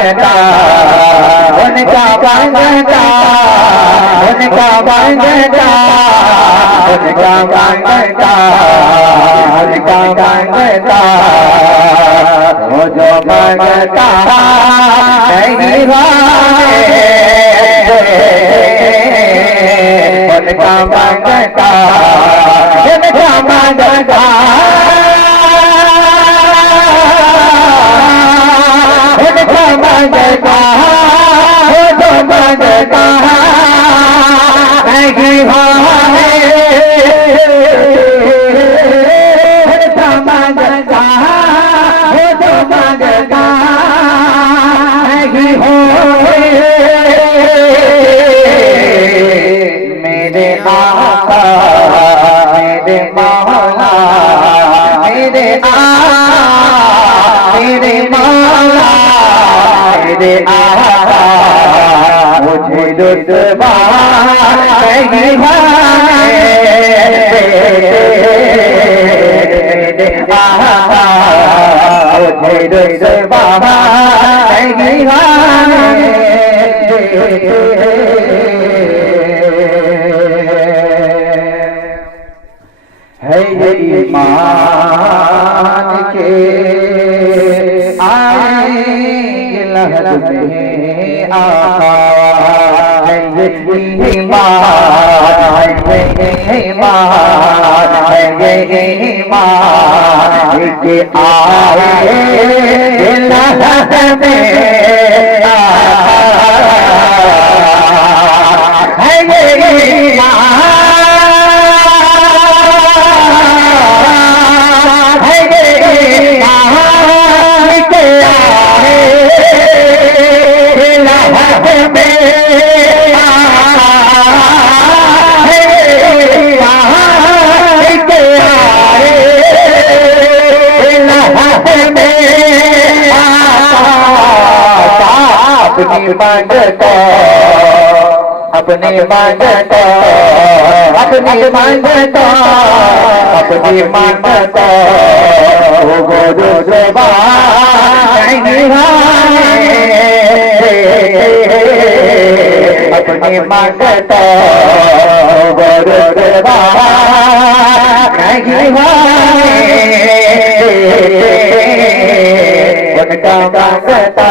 मांगता उनका मांगता उनका मांगता उनका मांगता उनका मांगता वो जो मांगता नहीं मांगे उनका मांगता उनका मांगता उनका मांगता वो जो मांगता नहीं मांगे उनका मांगता वो जो मांगता नहीं होए मेरे आका मेरे मौला मेरे आका मेरे मौला मेरे आका मुझे रुतबा नहीं मांगे मेरे आका मुझे रुतबा नहीं मांगे है ये ईमान के आएंगे लहर में आका है ये ईमान है ये ईमान है ये ईमान के आएंगे लहर में आका है ये ईमान अपनी मांगता अपनी मांगता अपनी मांगता अपनी मांगता वो गोरो सेवा नहीं अपनी मांगता गोरो सेवा नहीं उनका मांगता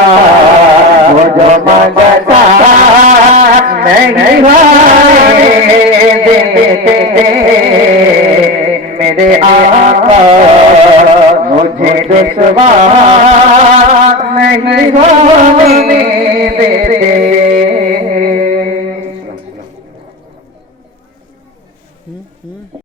वो जो मांगता नहीं मेरे आका मुझे रुतबा नहीं होने देते।